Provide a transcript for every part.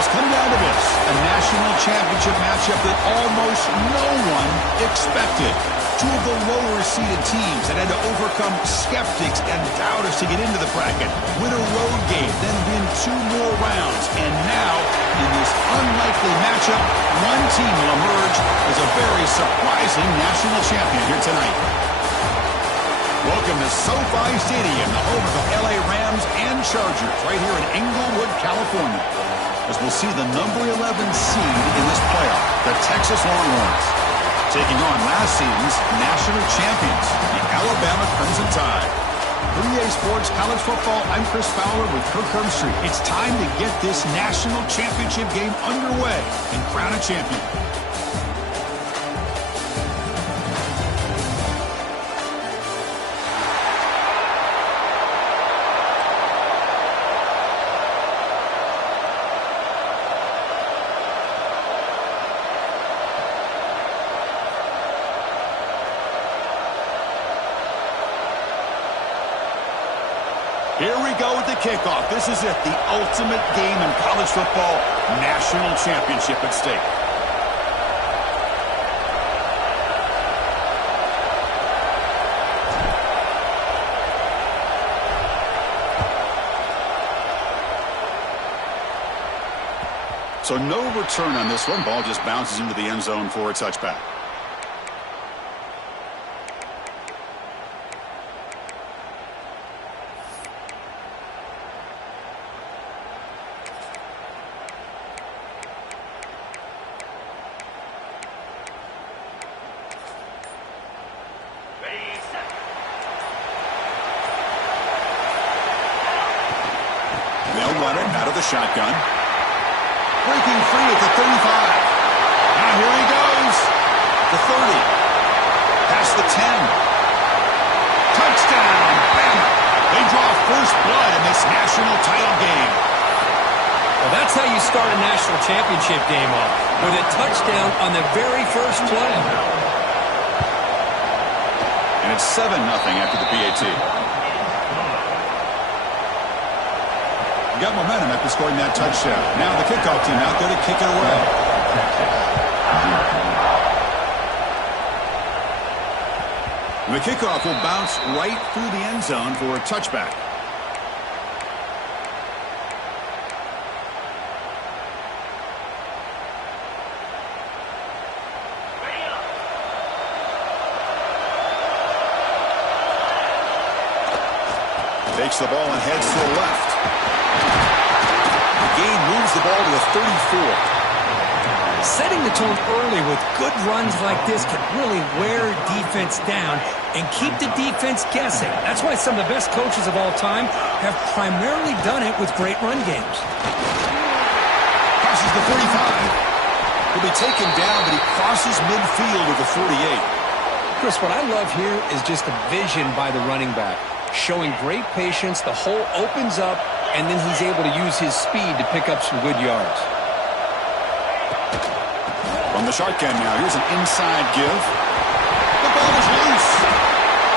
has come down to this, a national championship matchup that almost no one expected. Two of the lower-seeded teams that had to overcome skeptics and doubters to get into the bracket, win a road game, then win 2 more rounds. And now, in this unlikely matchup, one team will emerge as a very surprising national champion here tonight. Welcome to SoFi Stadium, the home of the LA Rams and Chargers, right here in Inglewood, California, as we'll see the number 11 seed in this playoff, the Texas Longhorns, taking on last season's national champions, the Alabama Crimson Tide. For EA Sports College Football, I'm Chris Fowler with Kirk Herbstreit. It's time to get this national championship game underway and crown a champion. Here we go with the kickoff. This is it, the ultimate game in college football, national championship at stake. So no return on this one. Ball just bounces into the end zone for a touchback. They'll run it out of the shotgun. Breaking free at the 35. Now here he goes. The 30. Past the 10. Touchdown, Bama. They draw first blood in this national title game. Well, that's how you start a national championship game off, with a touchdown on the very first play. And it's 7-0 after the PAT. Got momentum after scoring that touchdown. Now the kickoff team out there to kick it away. The kickoff will bounce right through the end zone for a touchback. Takes the ball and heads to the left. The gain moves the ball to the 34. Setting the tone early with good runs like this can really wear defense down and keep the defense guessing. That's why some of the best coaches of all time have primarily done it with great run games. Crosses the 45. He'll be taken down, but he crosses midfield with the 48. Chris, what I love here is just the vision by the running back. Showing great patience, the hole opens up, and then he's able to use his speed to pick up some good yards. From the shotgun now, here's an inside give. The ball is loose.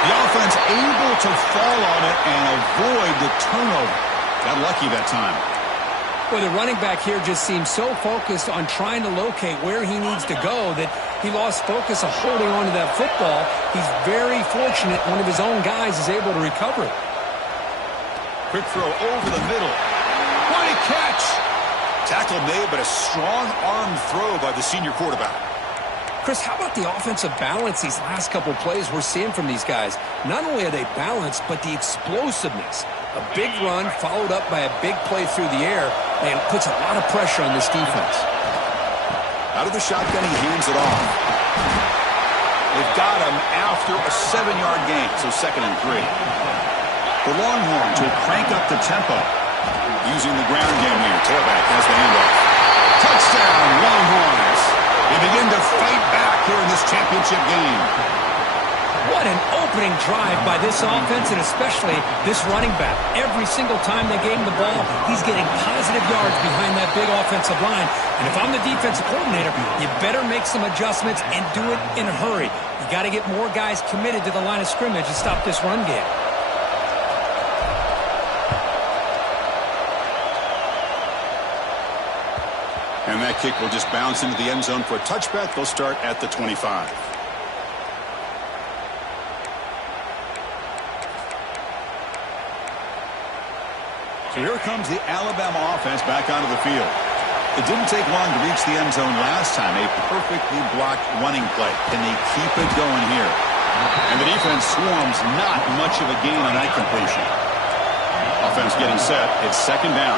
The offense able to fall on it and avoid the turnover. Got lucky that time. Well, the running back here just seems so focused on trying to locate where he needs to go that he lost focus of holding on to that football. He's very fortunate one of his own guys is able to recover it. Quick throw over the middle. What a catch! Tackle made, but a strong arm throw by the senior quarterback. Chris, how about the offensive balance these last couple plays we're seeing from these guys? Not only are they balanced, but the explosiveness. A big run followed up by a big play through the air, and puts a lot of pressure on this defense. Out of the shotgun, he hands it off. They've got him after a 7-yard gain, so 2nd and 3. The Longhorns will crank up the tempo. Using the ground game here. Tailback has the handoff. Touchdown, Longhorns. They begin to fight back here in this championship game. What an opening drive by this offense, and especially this running back. Every single time they gave him the ball, he's getting positive yards behind that big offensive line. And if I'm the defensive coordinator, you better make some adjustments and do it in a hurry. You got to get more guys committed to the line of scrimmage to stop this run game. And that kick will just bounce into the end zone for a touchback. They'll start at the 25. So here comes the Alabama offense back onto the field. It didn't take long to reach the end zone last time. A perfectly blocked running play. Can they keep it going here? And the defense swarms, not much of a gain on that completion. Offense getting set. It's second down.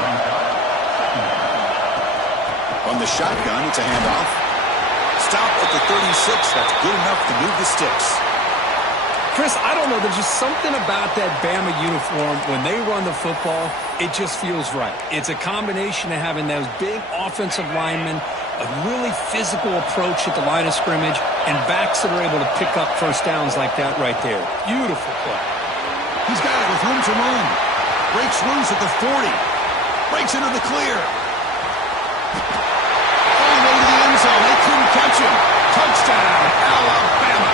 On the shotgun, it's a handoff. Stop at the 36. That's good enough to move the sticks. Chris, I don't know. There's just something about that Bama uniform. When they run the football, it just feels right. It's a combination of having those big offensive linemen, a really physical approach at the line of scrimmage, and backs that are able to pick up first downs like that right there. Beautiful play. He's got it with room to run. Breaks loose at the 40. Breaks into the clear. All the way to the end zone. They couldn't catch him. Touchdown, Alabama.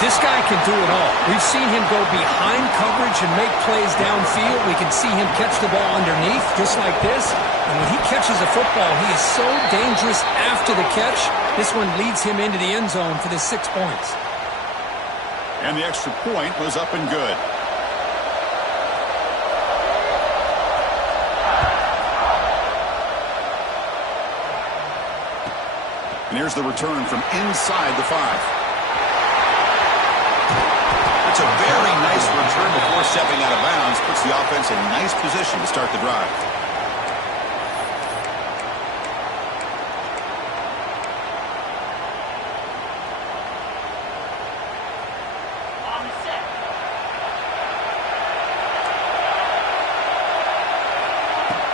This guy can do it all. We've seen him go behind coverage and make plays downfield. We can see him catch the ball underneath, just like this. And when he catches a football, he is so dangerous after the catch. This one leads him into the end zone for the 6 points. And the extra point was up and good. And here's the return from inside the 5. It's a very nice return before stepping out of bounds. Puts the offense in nice position to start the drive.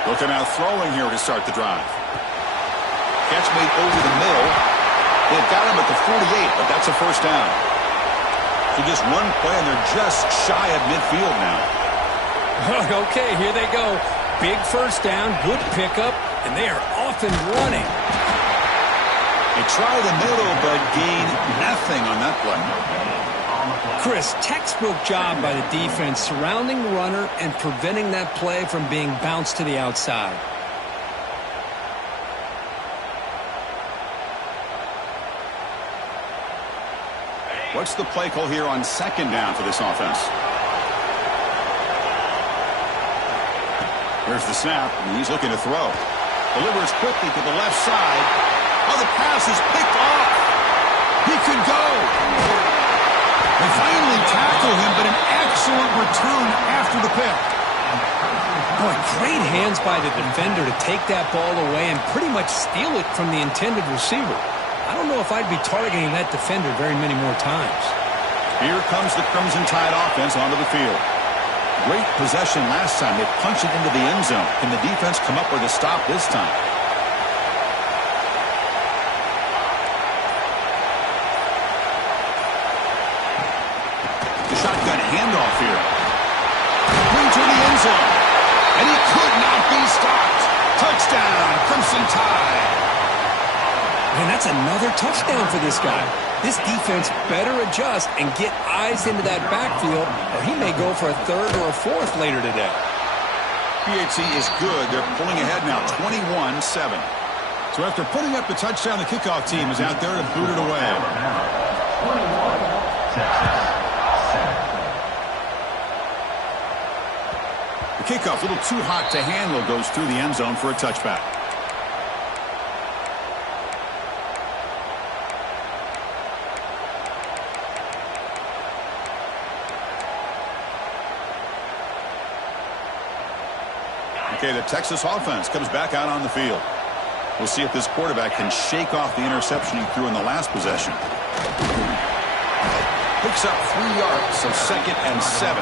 Looking out throwing here to start the drive. Catch made over the middle. They've got him at the 48, but that's a first down. So just one play, and they're just shy of midfield now. Okay, here they go. Big first down, good pickup, and they are off and running. They try the middle, but gain nothing on that play. Chris, textbook job by the defense surrounding the runner and preventing that play from being bounced to the outside. What's the play call here on second down for this offense? Here's the snap, and he's looking to throw. Delivers quickly to the left side. Oh, the pass is picked off. He could go. They finally tackle him, but an excellent return after the pick. Boy, great hands by the defender to take that ball away and pretty much steal it from the intended receiver. I don't know if I'd be targeting that defender very many more times. Here comes the Crimson Tide offense onto the field. Great possession last time. They punched it into the end zone. Can the defense come up with a stop this time? The shotgun handoff here. Going to the end zone. And he could not be stopped. Touchdown, Crimson Tide. And that's another touchdown for this guy. This defense better adjust and get eyes into that backfield, or he may go for a third or a fourth later today. PAT is good. They're pulling ahead now, 21-7. So after putting up the touchdown, the kickoff team is out there to boot it away. The kickoff, a little too hot to handle, goes through the end zone for a touchback. Okay, the Texas offense comes back out on the field. We'll see if this quarterback can shake off the interception he threw in the last possession. Picks up 3 yards, so 2nd and 7.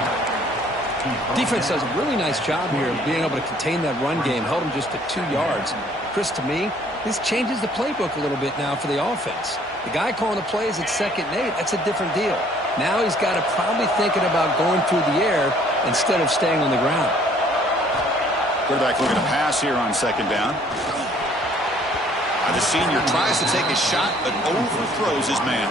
Defense does a really nice job here of being able to contain that run game, held him just at 2 yards. Chris, to me, this changes the playbook a little bit now for the offense. The guy calling the plays at 2nd and 8, that's a different deal. Now he's got to probably thinking about going through the air instead of staying on the ground. Quarterback looking to pass here on 2nd down. The senior tries to take a shot, but overthrows his man.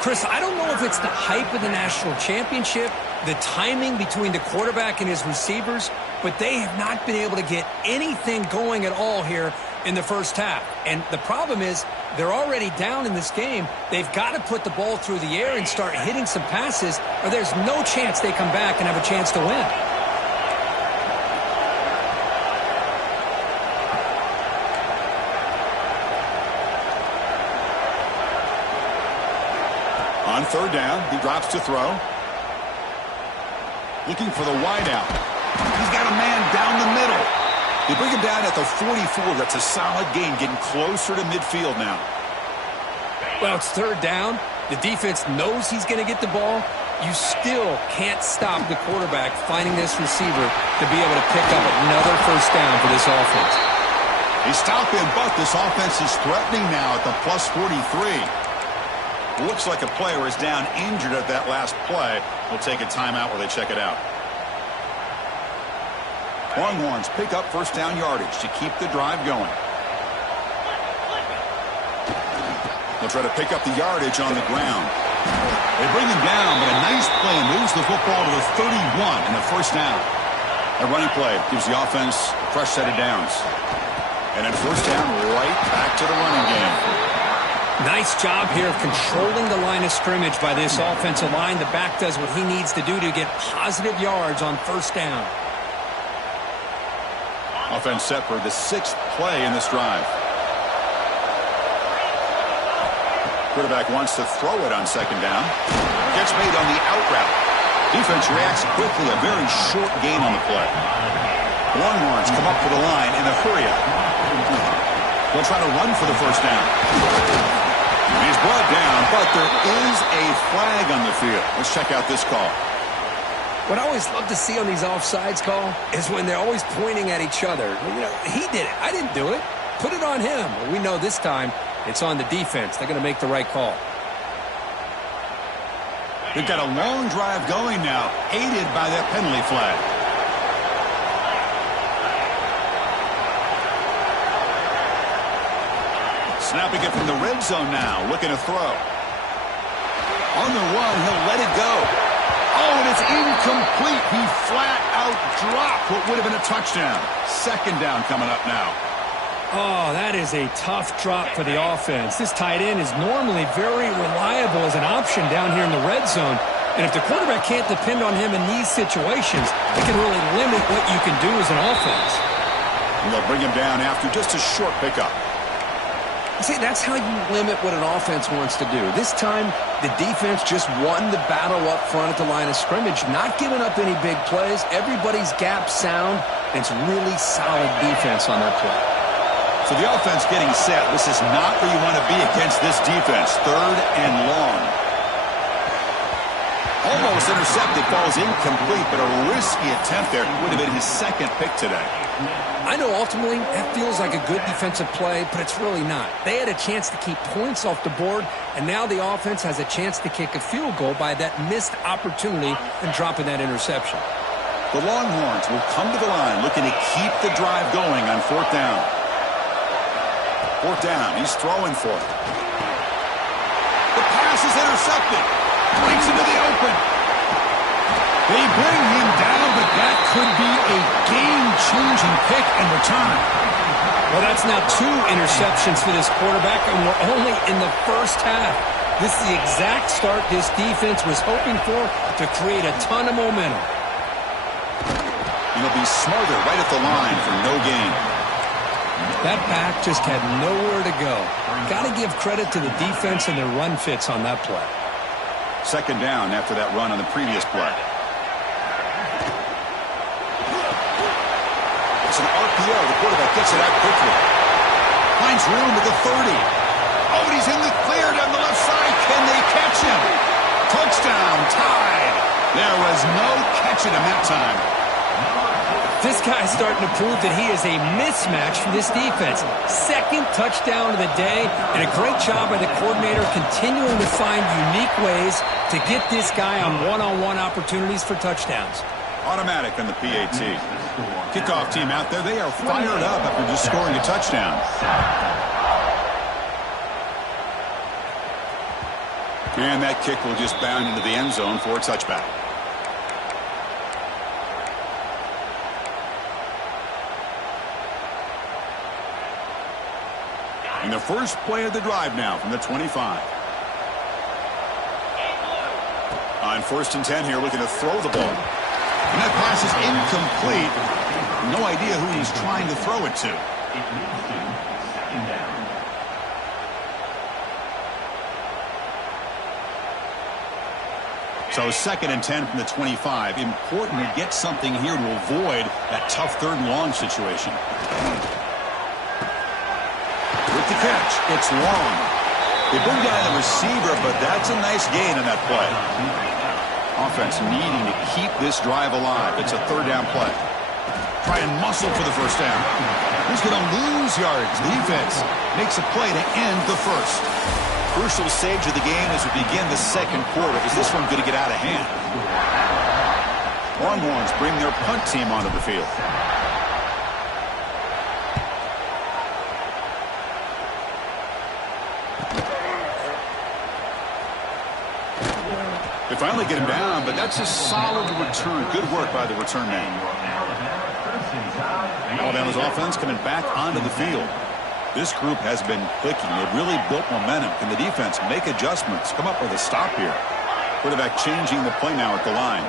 Chris, I don't know if it's the hype of the national championship, the timing between the quarterback and his receivers, but they have not been able to get anything going at all here in the first half. And the problem is they're already down in this game. They've got to put the ball through the air and start hitting some passes, or there's no chance they come back and have a chance to win. On third down, he drops to throw. Looking for the wideout. He's got a man down the middle. They bring him down at the 44. That's a solid gain, getting closer to midfield now. Well, it's third down. The defense knows he's going to get the ball. You still can't stop the quarterback finding this receiver to be able to pick up another first down for this offense. They stop him, but this offense is threatening now at the plus 43. Looks like a player is down injured at that last play. We'll take a timeout while they check it out. Longhorns pick up first down yardage to keep the drive going. They'll try to pick up the yardage on the ground. They bring him down, but a nice play moves the football to the 31 and a first down. A running play gives the offense a fresh set of downs. And then first down right back to the running game. Nice job here of controlling the line of scrimmage by this offensive line. The back does what he needs to do to get positive yards on first down. Offense set for the 6th play in this drive. Quarterback wants to throw it on second down. Gets made on the out route. Defense reacts quickly. A very short gain on the play. Longhorns come up for the line in a hurry-up. They'll try to run for the first down. He's brought down, but there is a flag on the field. Let's check out this call. What I always love to see on these offsides call is when they're always pointing at each other. You know, he did it. I didn't do it. Put it on him. Well, we know this time it's on the defense. They're going to make the right call. They've got a long drive going now, aided by that penalty flag. Snapping it from the red zone now, looking to throw. On the run, he'll let it go. Oh, and it's incomplete. He flat out dropped what would have been a touchdown. Second down coming up now. Oh, that is a tough drop for the offense. This tight end is normally very reliable as an option down here in the red zone. And if the quarterback can't depend on him in these situations, it can really limit what you can do as an offense. And they'll bring him down after just a short pickup. See, that's how you limit what an offense wants to do. This time, the defense just won the battle up front at the line of scrimmage, not giving up any big plays. Everybody's gap sound. It's really solid defense on that play. So the offense getting set. This is not where you want to be against this defense. Third and long. Almost intercepted, falls incomplete, but a risky attempt there. Would have been his second pick today. I know ultimately that feels like a good defensive play, but it's really not. They had a chance to keep points off the board, and now the offense has a chance to kick a field goal by that missed opportunity and dropping that interception. The Longhorns will come to the line looking to keep the drive going on fourth down. Fourth down, he's throwing for it. The pass is intercepted. Breaks into the open. They bring him down, but that could be a game-changing pick in return. Well, that's now 2 interceptions for this quarterback, and we're only in the first half. This is the exact start this defense was hoping for to create a ton of momentum. He'll be smarter right at the line for no gain. That back just had nowhere to go. Got to give credit to the defense and their run fits on that play. Second down after that run on the previous play. It's an RPO. The quarterback gets it out quickly. Finds room at the 30. Oh, and he's in the clear down the left side. Can they catch him? Touchdown, tied. There was no catching him that time. This guy's starting to prove that he is a mismatch for this defense. Second touchdown of the day, and a great job by the coordinator continuing to find unique ways to get this guy on one-on-one opportunities for touchdowns. Automatic on the PAT. Kickoff team out there, they are fired up after just scoring a touchdown. And that kick will just bound into the end zone for a touchback. And the first play of the drive now from the 25. On 1st and 10 here, looking to throw the ball. And that pass is incomplete. No idea who he's trying to throw it to. So 2nd and 10 from the 25. Important to get something here to avoid that tough 3rd and long situation. With the catch, it's long. They bring down the receiver, but that's a nice gain on that play. Offense needing to keep this drive alive. It's a 3rd down play. Try and muscle for the 1st down. Who's going to lose yards? The defense makes a play to end the 1st. Crucial stage of the game as we begin the 2nd quarter. Is this one going to get out of hand? Longhorns bring their punt team onto the field. They finally get him down, but that's a solid return. Good work by the return man. Alabama's offense coming back onto the field. This group has been clicking. They've really built momentum. Can the defense make adjustments? Come up with a stop here. Quarterback changing the play now at the line.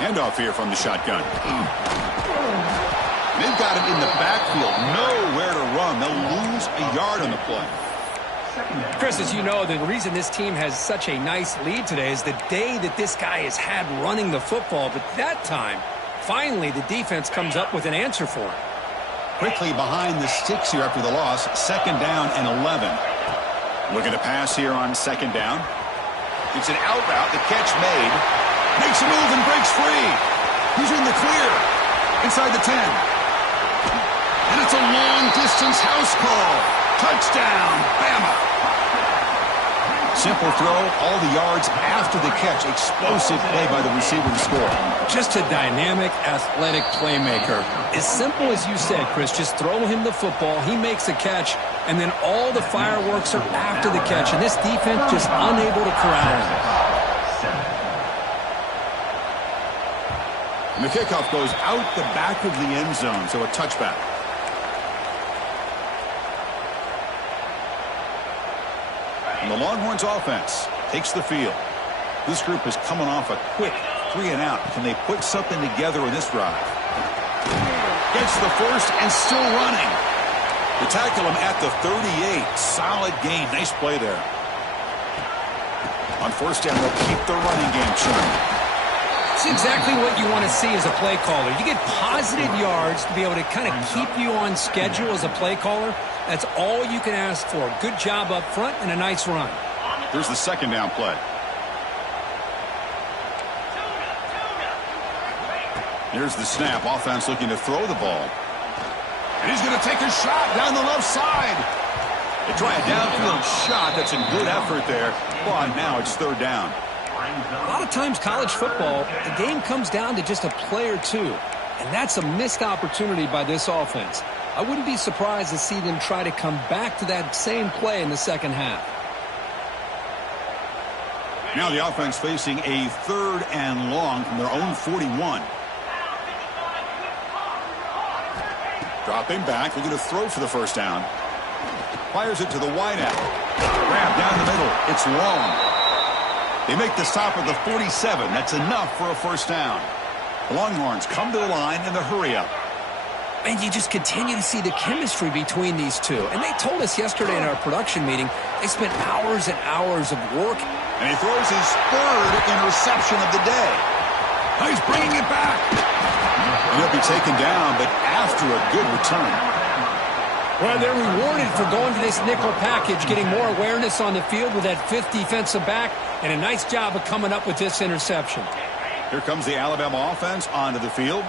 Handoff here from the shotgun. They've got him in the backfield. Nowhere to run. They'll lose a yard on the play. Chris, as you know, the reason this team has such a nice lead today is the day that this guy has had running the football. But that time, finally, the defense comes up with an answer for him. Quickly behind the sticks here after the loss. 2nd down and 11. Looking to pass here on 2nd down. It's an out route. The catch made. Makes a move and breaks free. He's in the clear. Inside the 10. And it's a long-distance house call. Touchdown, Bama. Simple throw, all the yards after the catch. Explosive play by the receiver to score. Just a dynamic, athletic playmaker. As simple as you said, Chris, just throw him the football, he makes a catch, and then all the fireworks are after the catch, and this defense just unable to corral him. And the kickoff goes out the back of the end zone, so a touchback. And the Longhorns offense takes the field. This group is coming off a quick 3-and-out. Can they put something together in this drive? Gets the 1st and still running. They tackle him at the 38. Solid gain. Nice play there. On 1st down, they'll keep the running game churning. It's exactly what you want to see as a play caller. You get positive yards to be able to kind of keep you on schedule as a play caller. That's all you can ask for. Good job up front and a nice run. Here's the 2nd down play. Here's the snap. Offense looking to throw the ball. And he's going to take a shot down the left side. They try a downfield shot. That's a good effort there. But now it's 3rd down. A lot of times college football, the game comes down to just a play or two. And that's a missed opportunity by this offense. I wouldn't be surprised to see them try to come back to that same play in the 2nd half. Now the offense facing a 3rd and long from their own 41. Dropping back, looking to throw for the 1st down. Fires it to the wideout. Grab down the middle. It's long. They make the stop at the 47. That's enough for a 1st down. The Longhorns come to the line in the hurry-up. And you just continue to see the chemistry between these two. And they told us yesterday in our production meeting, they spent hours and hours of work. And he throws his 3rd interception of the day. Now he's bringing it back. And he'll be taken down, but after a good return. Well, they're rewarded for going to this nickel package, getting more awareness on the field with that 5th defensive back, and a nice job of coming up with this interception. Here comes the Alabama offense onto the field.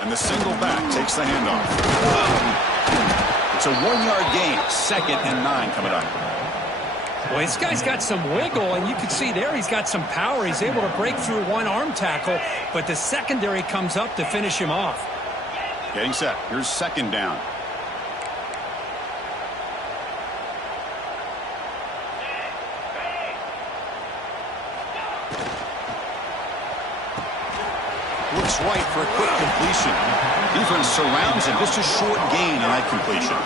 And the single back takes the handoff. It's a 1-yard gain. 2nd and 9 coming up. Well, this guy's got some wiggle, and you can see there he's got some power. He's able to break through one arm tackle, but the secondary comes up to finish him off. Getting set. Here's 2nd down. right for a quick completion. Defense surrounds him. Just a short gain on that completion.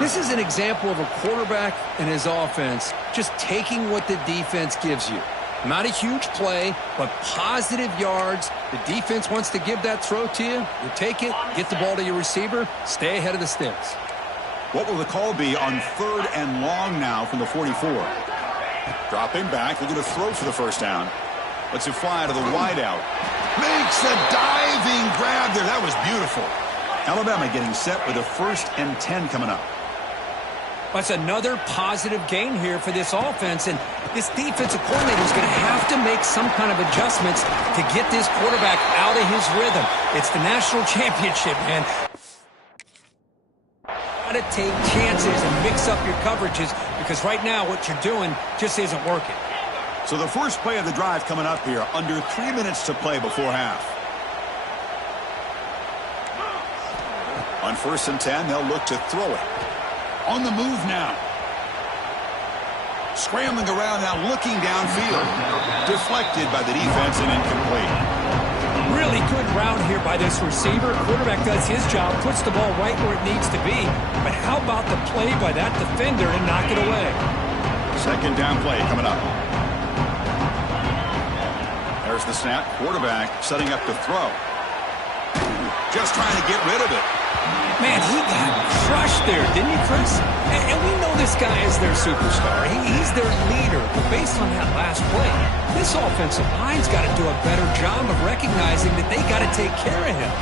This is an example of a quarterback and his offense just taking what the defense gives you. Not a huge play, but positive yards. The defense wants to give that throw to you. You take it, get the ball to your receiver, stay ahead of the sticks. What will the call be on 3rd and long now from the 44? Dropping back, looking to throw for the first down. Lets it fly to the wideout. Makes a diving grab there. That was beautiful. Alabama getting set with a 1st and 10 coming up. That's another positive gain here for this offense, and this defensive coordinator is going to have to make some kind of adjustments to get this quarterback out of his rhythm. It's the national championship, man. Got to take chances and mix up your coverages, because right now what you're doing just isn't working. So the first play of the drive coming up here, under 3 minutes to play before half. On 1st and 10, they'll look to throw it. On the move now. Scrambling around now, looking downfield. Deflected by the defense and incomplete. Really good route here by this receiver. Quarterback does his job, puts the ball right where it needs to be. But how about the play by that defender to knock it away? 2nd down play coming up. There's the snap. Quarterback setting up to throw. Just trying to get rid of it. Man, he got crushed there, didn't he, Chris? And we know this guy is their superstar. He's their leader. But based on that last play, this offensive line's got to do a better job of recognizing that they got to take care of him.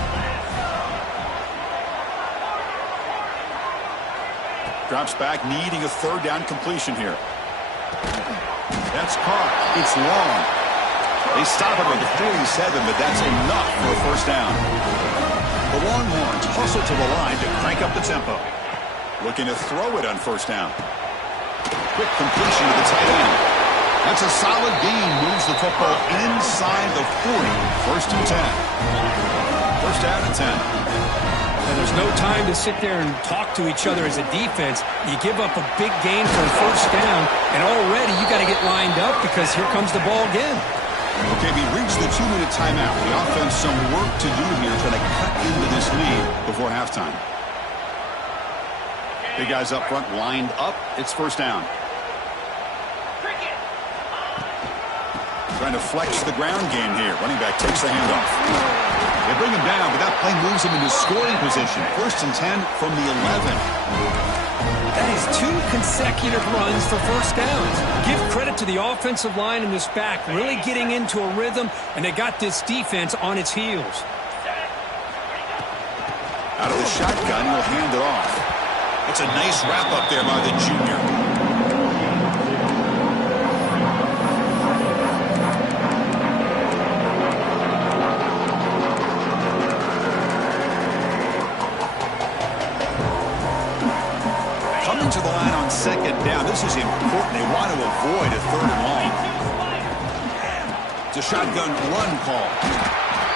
Drops back, needing a 3rd down completion here. That's caught. It's long. They stop it with the 47, but that's enough for a 1st down. The Longhorns hustle to the line to crank up the tempo. Looking to throw it on 1st down. Quick completion to the tight end. That's a solid gain. Moves the football inside the 40. 1st and 10. 1st down and 10. And there's no time to sit there and talk to each other as a defense. You give up a big gain for a 1st down, and already you got to get lined up because here comes the ball again. Okay, we reached the 2-minute timeout. The offense some work to do here trying to cut into this lead before halftime. Big guys up front lined up. It's 1st down. Trying to flex the ground game here. Running back takes the handoff. They bring him down, but that play moves him into scoring position. 1st and 10 from the 11. That is 2 consecutive runs for 1st downs. Give credit to the offensive line and this back really getting into a rhythm, and they got this defense on its heels. Out of the shotgun, he'll hand it off. It's a nice wrap up there by the junior. To the line on 2nd down. This is important. They want to avoid a 3rd and long. It's a shotgun run call.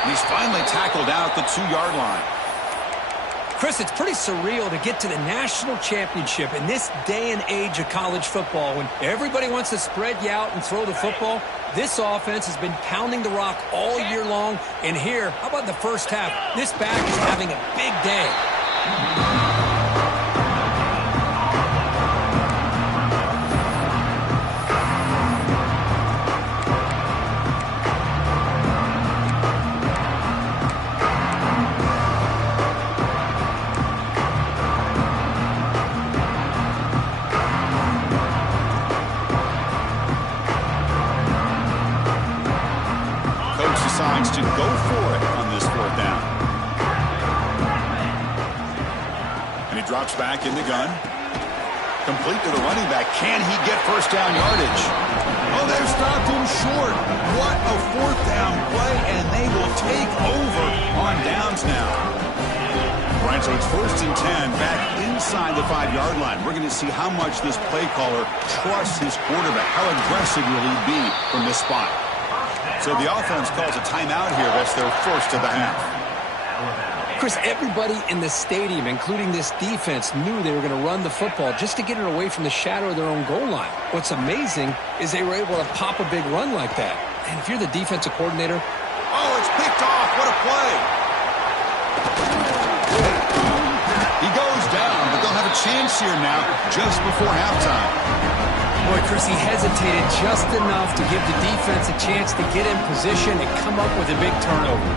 And he's finally tackled out at the 2-yard line. Chris, it's pretty surreal to get to the national championship in this day and age of college football when everybody wants to spread you out and throw the football. This offense has been pounding the rock all year long. And here, how about the 1st half? This back is having a big day. To go for it on this 4th down. And he drops back in the gun. Complete to the running back. Can he get 1st down yardage? Oh, they've stopped him short. What a 4th down play, and they will take over on downs now. Right, so it's 1st and 10 back inside the 5-yard line. We're going to see how much this play caller trusts his quarterback. How aggressive will he be from this spot? So the offense calls a timeout here. That's their 1st of the half. Chris, everybody in the stadium, including this defense, knew they were going to run the football just to get it away from the shadow of their own goal line. What's amazing is they were able to pop a big run like that. And if you're the defensive coordinator... Oh, it's picked off. What a play. He goes down, but they'll have a chance here now just before halftime. Boy, Chris, he hesitated just enough to give the defense a chance to get in position and come up with a big turnover.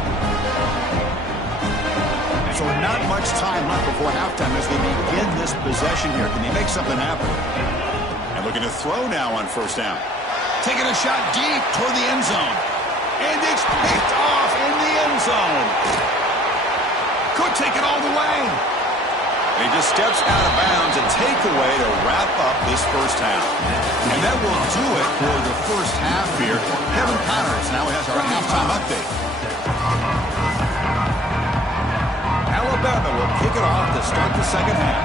So not much time left before halftime as they begin this possession here. Can they make something happen? And looking to throw now on first down. Taking a shot deep toward the end zone. And it's picked off in the end zone. Could take it all the way. He just steps out of bounds, a takeaway to wrap up this first half. And that will do it for the first half here. Kevin Connors now has our halftime update. Alabama will kick it off to start the second half.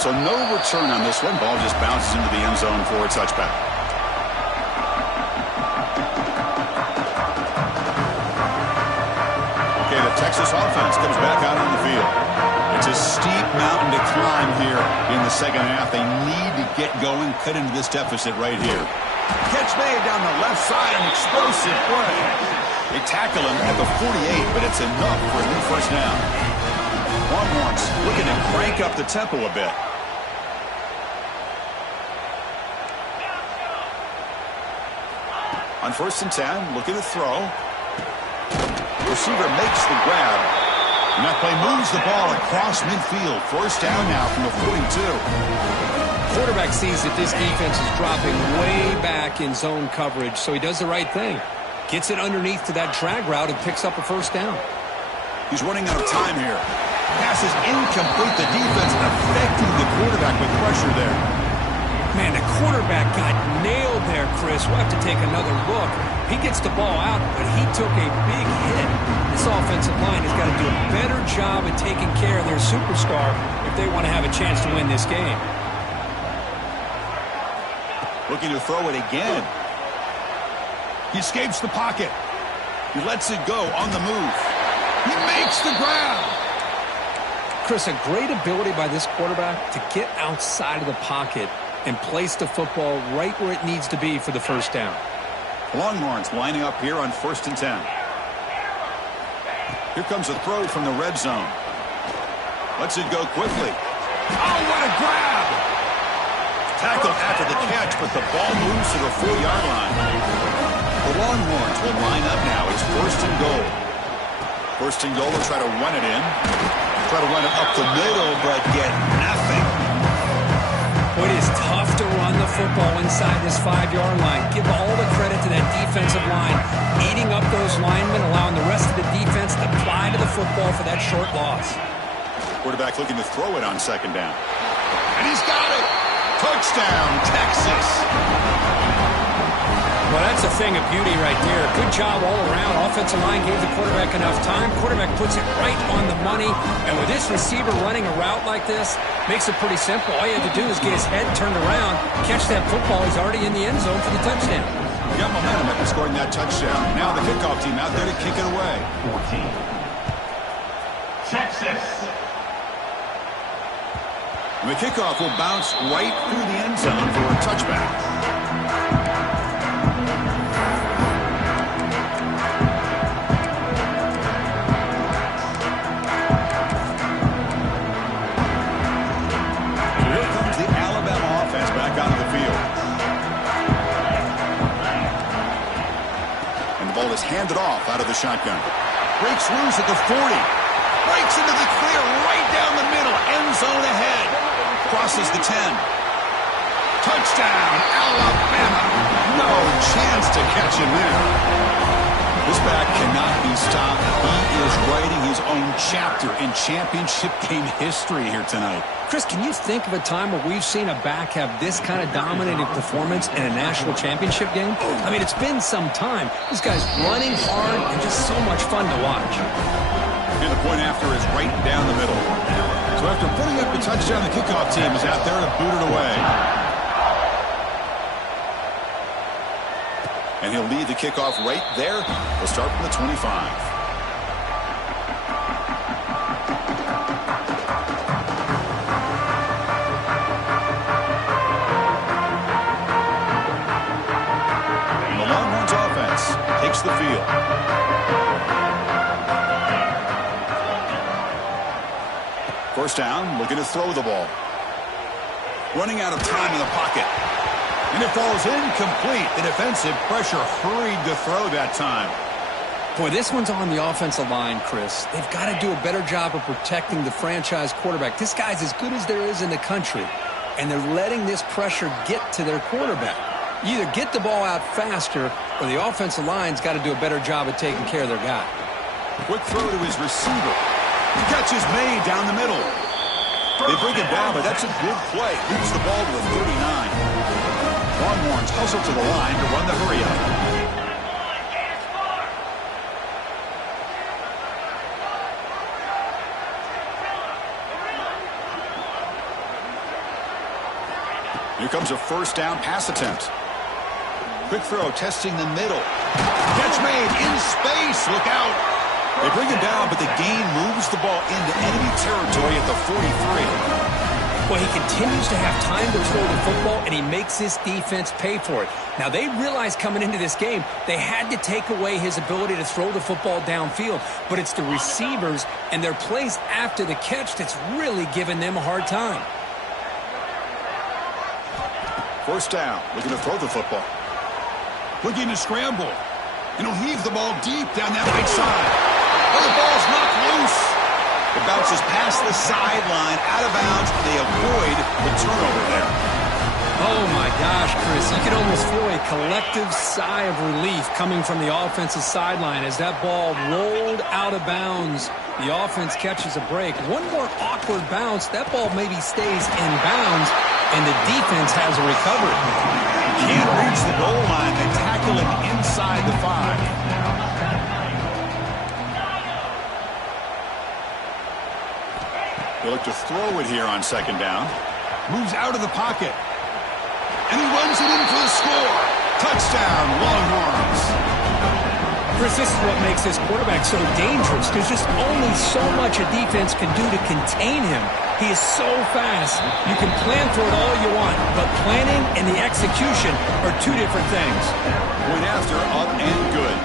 So no return on this one. Ball just bounces into the end zone for a touchback. Okay, the Texas offense comes back out on the field. It's a steep mountain to climb here in the second half. They need to get going, cut into this deficit right here. Catch made down the left side, an explosive play. They tackle him at the 48, but it's enough for a new first down. Longhorns looking to crank up the tempo a bit. On 1st and 10, looking to throw. Receiver makes the grab. And that play moves the ball across midfield. First down now from the 42. Quarterback sees that this defense is dropping way back in zone coverage, so he does the right thing. Gets it underneath to that drag route and picks up a first down. He's running out of time here. Pass is incomplete. The defense affecting the quarterback with pressure there. Man, the quarterback got nailed there, Chris. We'll have to take another look. He gets the ball out, but he took a big hit. This offensive line has got to do a better job at taking care of their superstar if they want to have a chance to win this game. Looking to throw it again. He escapes the pocket. He lets it go on the move. He makes the grab. Chris, a great ability by this quarterback to get outside of the pocket and place the football right where it needs to be for the first down. Longhorns lining up here on 1st and 10. Here comes a throw from the red zone. Lets it go quickly. Oh, what a grab! Tackled after the catch, but the ball moves to the 4-yard line. The Longhorns will line up now. It's 1st and goal. 1st and goal, they'll try to run it in. Try to run it up the middle, but get nothing. It is tough to run the football inside this 5-yard line. Give all the credit to that defensive line, eating up those linemen, allowing the rest of the defense to fly to the football for that short loss. Quarterback looking to throw it on 2nd down. And he's got it! Touchdown, Texas! Well, that's a thing of beauty right there. Good job all around. Offensive line gave the quarterback enough time. Quarterback puts it right on the money. And with this receiver running a route like this, makes it pretty simple. All you have to do is get his head turned around, catch that football. He's already in the end zone for the touchdown. He got momentum after scoring that touchdown. Now the kickoff team out there to kick it away. 14. Texas. And the kickoff will bounce right through the end zone for a touchback. Is handed off out of the shotgun. Breaks loose at the 40. Breaks into the clear right down the middle. End zone ahead. Crosses the 10. Touchdown, Alabama. No chance to catch him there. This back cannot be stopped. He is writing his own chapter in championship game history here tonight. Chris, can you think of a time where we've seen a back have this kind of dominating performance in a national championship game? I mean, it's been some time. This guy's running hard and just so much fun to watch. And the point after is right down the middle. So after putting up the touchdown, the kickoff team is out there to boot it away. And he'll lead the kickoff right there. We'll start from the 25. the field. First down, looking to throw the ball. Running out of time in the pocket. And it falls incomplete. The defensive pressure hurried to throw that time. Boy, this one's on the offensive line, Chris. They've got to do a better job of protecting the franchise quarterback. This guy's as good as there is in the country, and they're letting this pressure get to their quarterback. You either get the ball out faster, or the offensive line's got to do a better job of taking care of their guy. Quick throw to his receiver. The catch is made down the middle. They bring him down, but that's a good play. Moves the ball to the 39. Longhorns hustle to the line to run the hurry-up. Here comes a first down pass attempt. Quick throw, testing the middle. Catch made in space. Look out. They bring him down, but the gain moves the ball into enemy territory at the 43. Well, he continues to have time to throw the football, and he makes this defense pay for it. Now, they realized coming into this game they had to take away his ability to throw the football downfield, but it's the receivers and their plays after the catch that's really giving them a hard time. First down, looking to throw the football. Looking to scramble. And he'll heave the ball deep down that right side. Oh, the ball's knocked loose. It bounces past the sideline, out of bounds, and they avoid the turnover there. Oh, my gosh, Chris. You can almost feel a collective sigh of relief coming from the offensive sideline as that ball rolled out of bounds. The offense catches a break. One more awkward bounce. That ball maybe stays in bounds, and the defense has a recovery. Can't reach the goal line. They tackle him inside the 5. They look to throw it here on second down. Moves out of the pocket. And he runs it in for the score. Touchdown, Longhorns. Chris, this is what makes this quarterback so dangerous. There's just only so much a defense can do to contain him. He is so fast. You can plan for it all you want, but planning and the execution are two different things. Point after, up and good.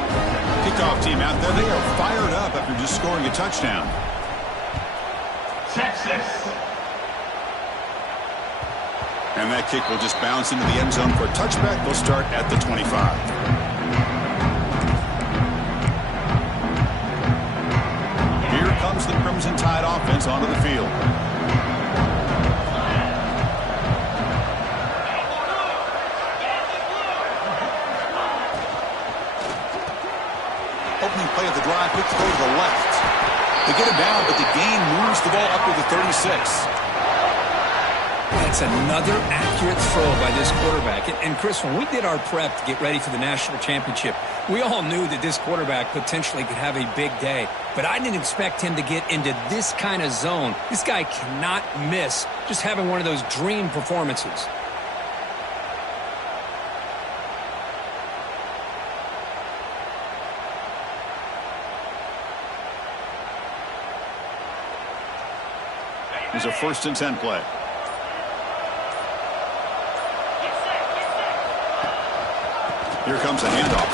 Kickoff team out there, they are fired up after just scoring a touchdown. Texas. And that kick will just bounce into the end zone for a touchback. They'll start at the 25. Comes the Crimson Tide offense onto the field. Opening play of the drive, quick throw to the left. They get him down, but the gain moves the ball up to the 36. That's another accurate throw by this quarterback. And Chris, when we did our prep to get ready for the national championship, we all knew that this quarterback potentially could have a big day. But I didn't expect him to get into this kind of zone. This guy cannot miss just having one of those dream performances. Here's a 1st and 10 play. Here comes a handoff.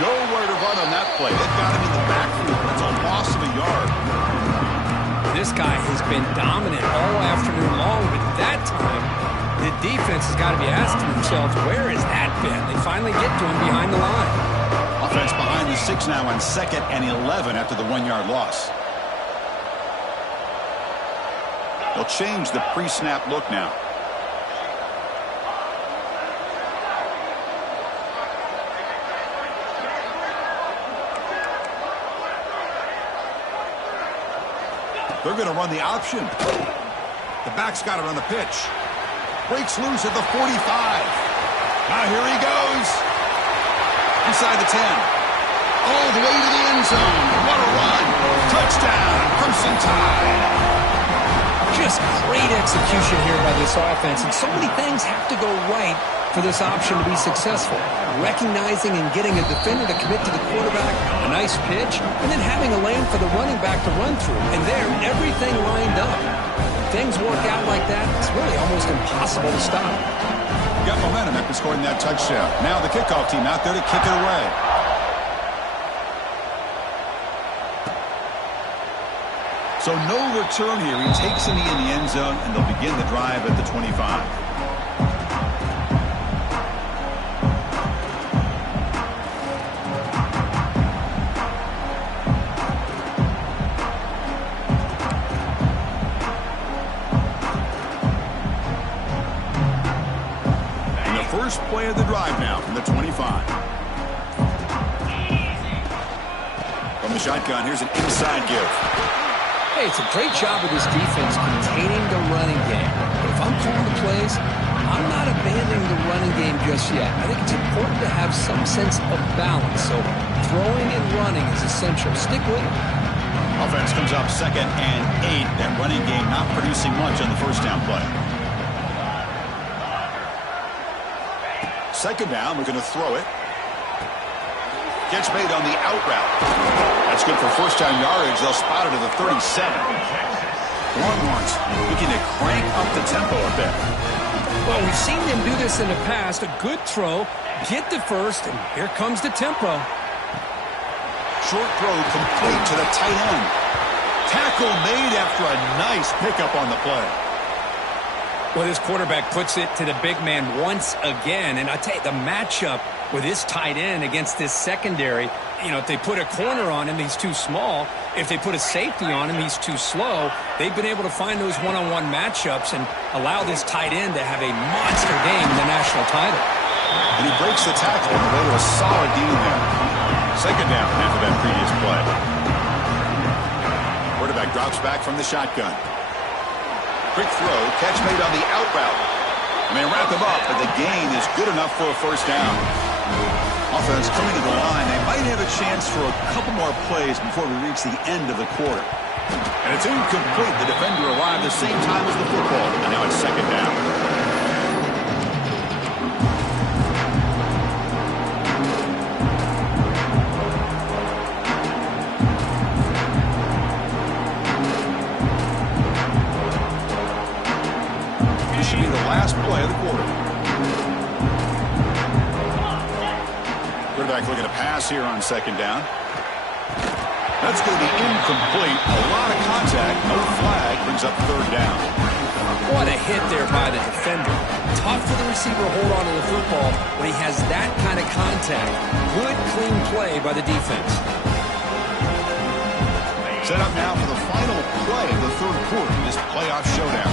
Nowhere to run on that play. They've got him in the backfield. That's a loss of a yard. This guy has been dominant all afternoon long, but that time, the defense has got to be asking themselves, where has that been? They finally get to him behind the line. Offense behind the 6 now on 2nd and 11 after the 1-yard loss. They'll change the pre-snap look now. They're going to run the option. The back's got it on the pitch. Breaks loose at the 45. Now here he goes. Inside the 10. All the way to the end zone. What a run. Touchdown, Crimson Tide. Just great execution here by this offense. And so many things have to go right for this option to be successful. Recognizing and getting a defender to commit to the quarterback, a nice pitch, and then having a lane for the running back to run through. And there, everything lined up. Things work out like that, it's really almost impossible to stop. Got momentum after scoring that touchdown. Now the kickoff team out there to kick it away. So no return here. He takes the knee in the end zone, and they'll begin the drive at the 25. And the first play of the drive now from the 25. From the shotgun, here's an inside give. Hey, it's a great job of this defense containing the running game. But if I'm calling the plays, I'm not abandoning the running game just yet. I think it's important to have some sense of balance. So throwing and running is essential. Stick with it. Offense comes up 2nd and 8. That running game not producing much on the first down play. 2nd down, we're going to throw it. Gets made on the out route. That's good for first down yardage. They'll spot it at the 37. Longhorns looking to crank up the tempo a bit. Well, we've seen them do this in the past. A good throw, get the first, and here comes the tempo. Short throw complete to the tight end. Tackle made after a nice pickup on the play. Well, this quarterback puts it to the big man once again. And I tell you, the matchup with this tight end against this secondary, if they put a corner on him, he's too small. If they put a safety on him, he's too slow. They've been able to find those one-on-one matchups and allow this tight end to have a monster game in the national title. And he breaks the tackle on the way to a solid gain there. 2nd down after that previous play. Quarterback drops back from the shotgun. Quick throw, catch made on the out route. And they wrap him up, but the gain is good enough for a first down. Offense coming to the line. They might have a chance for a couple more plays before we reach the end of the quarter. And it's incomplete. The defender arrived the same time as the football. And now it's 2nd down. This should be the last play of the quarter. Quarterback looking to pass here on 2nd down. That's going to be incomplete. A lot of contact. No flag. Brings up 3rd down. What a hit there by the defender. Tough for the receiver to hold on to the football when he has that kind of contact. Good, clean play by the defense. Set up now for the final play of the 3rd quarter in this playoff showdown.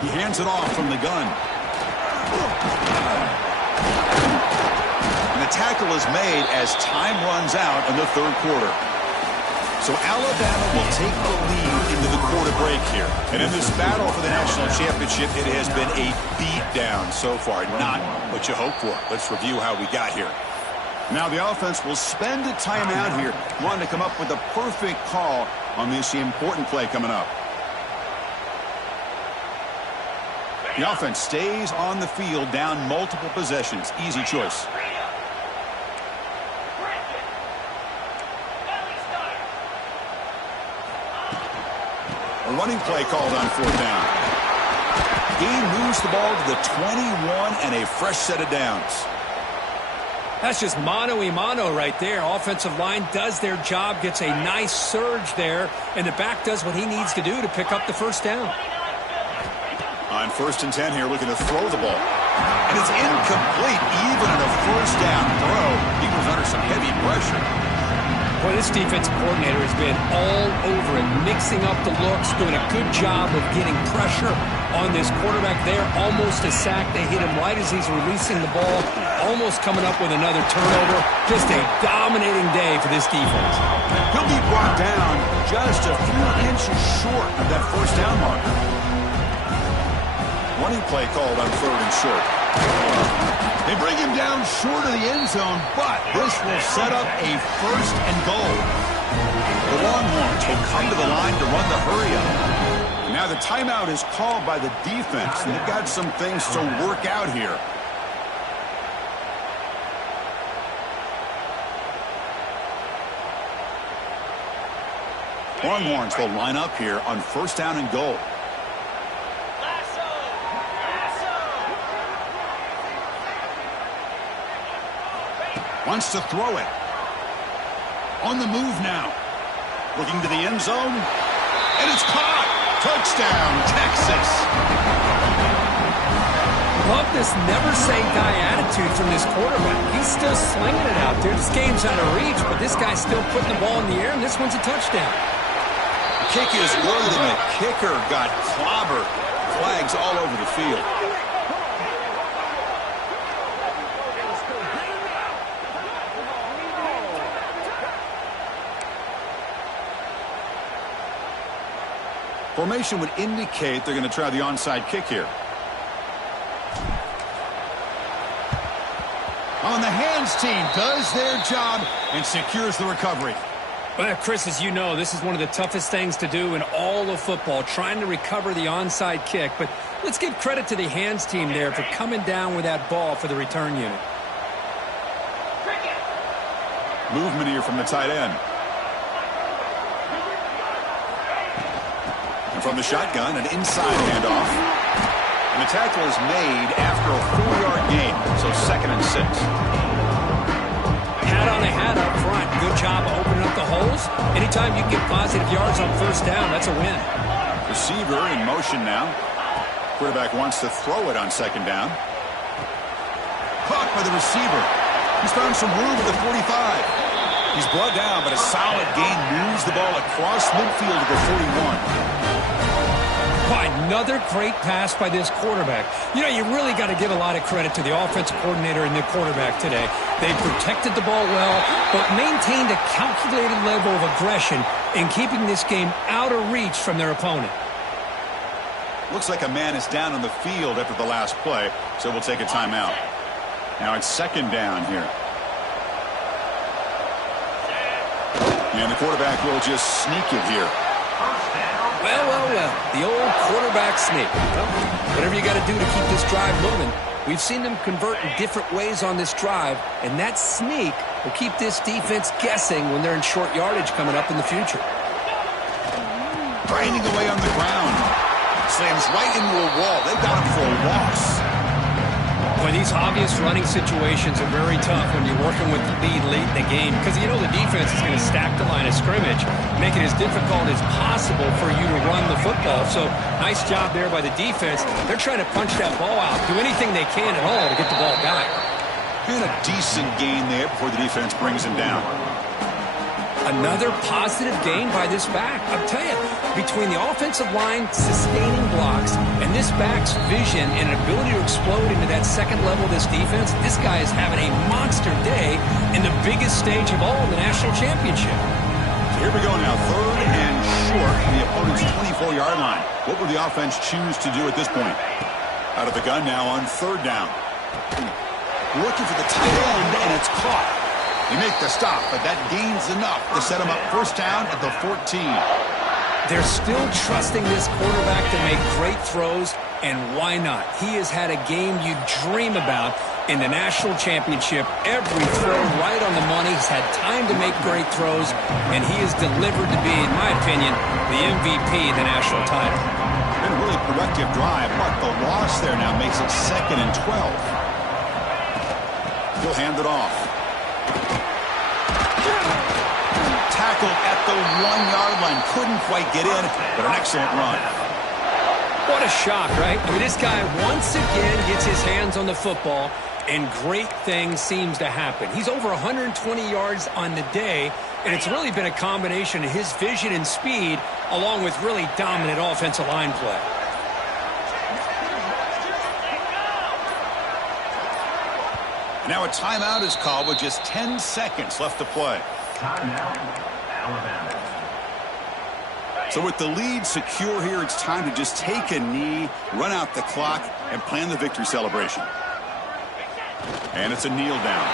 He hands it off from the gun. And the tackle is made as time runs out in the 3rd quarter. So Alabama will take the lead into the quarter break here. And in this battle for the national championship, it has been a beatdown so far. Not what you hope for. Let's review how we got here. Now the offense will spend a timeout here, wanting to come up with the perfect call on this important play coming up. The offense stays on the field, down multiple possessions. Easy choice. A running play called on 4th down. He moves the ball to the 21 and a fresh set of downs. That's just mano-a-mano right there. Offensive line does their job, gets a nice surge there, and the back does what he needs to do to pick up the first down. On 1st and 10 here, looking to throw the ball. And it's incomplete, even on a first down throw. He was under some heavy pressure. Well, this defensive coordinator has been all over it, mixing up the looks, doing a good job of getting pressure on this quarterback there. Almost a sack. They hit him right as he's releasing the ball, almost coming up with another turnover. Just a dominating day for this defense. He'll be brought down just a few inches short of that first down marker. Running play called on 3rd and short. They bring him down short of the end zone, but this will set up a 1st and goal. The Longhorns will come to the line to run the hurry-up. Now the timeout is called by the defense, and they've got some things to work out here. Longhorns will line up here on 1st down and goal. Wants to throw it. On the move now. Looking to the end zone. And it's caught. Touchdown, Texas. Love this never-say-die attitude from this quarterback. He's still slinging it out there. This game's out of reach, but this guy's still putting the ball in the air, and this one's a touchdown. Kick is good, and the kicker got clobbered. Flags all over the field. Formation would indicate they're going to try the onside kick here. On the hands team does their job and secures the recovery. Well, Chris, as you know, this is one of the toughest things to do in all of football, trying to recover the onside kick. But let's give credit to the hands team there for coming down with that ball for the return unit. Movement here from the tight end. And from the shotgun, an inside handoff. And the tackle is made after a 4-yard gain, so 2nd and 6. Hat on the hat up front. Good job of opening up the holes. Anytime you can get positive yards on first down, that's a win. Receiver in motion now. Quarterback wants to throw it on 2nd down. Caught by the receiver. He's found some room at the 45. He's brought down, but a solid gain moves the ball across midfield to the 41. Another great pass by this quarterback. You know, you really got to give a lot of credit to the offensive coordinator and the quarterback today. They protected the ball well, but maintained a calculated level of aggression in keeping this game out of reach from their opponent. Looks like a man is down on the field after the last play, so we'll take a timeout. Now it's 2nd down here. And the quarterback will just sneak it here. Well. The old quarterback sneak. Well, whatever you got to do to keep this drive moving. We've seen them convert in different ways on this drive, and that sneak will keep this defense guessing when they're in short yardage coming up in the future. Grinding away on the ground. Slams right into a wall. They got him for a loss. Boy, these obvious running situations are very tough when you're working with the lead late in the game, because you know the defense is going to stack the line of scrimmage, make it as difficult as possible for you to run the football. So nice job there by the defense. They're trying to punch that ball out, do anything they can at all to get the ball back. And a decent gain there before the defense brings him down. Another positive gain by this back. I'll tell you, between the offensive line sustaining blocks and this back's vision and ability to explode into that second level of this defense, this guy is having a monster day in the biggest stage of all, the national championship. So here we go now, 3rd and short from the opponent's 24-yard line. What will the offense choose to do at this point? Out of the gun now on 3rd down. Looking for the tight end, and it's caught. They make the stop, but that gains enough to set him up 1st down at the 14. They're still trusting this quarterback to make great throws, and why not? He has had a game you dream about in the national championship. Every throw right on the money. He's had time to make great throws, and he has delivered to be, in my opinion, the MVP of the national title. Been a really productive drive, but the loss there now makes it 2nd and 12. He'll hand it off. Tackled at the 1-yard line. Couldn't quite get in, but an excellent run. What a shock, right? I mean, this guy once again gets his hands on the football, and great things seems to happen. He's over 120 yards on the day, and it's really been a combination of his vision and speed along with really dominant offensive line play. Now a timeout is called with just 10 seconds left to play. Timeout, Alabama. So with the lead secure here, it's time to just take a knee, run out the clock, and plan the victory celebration. And it's a kneel down.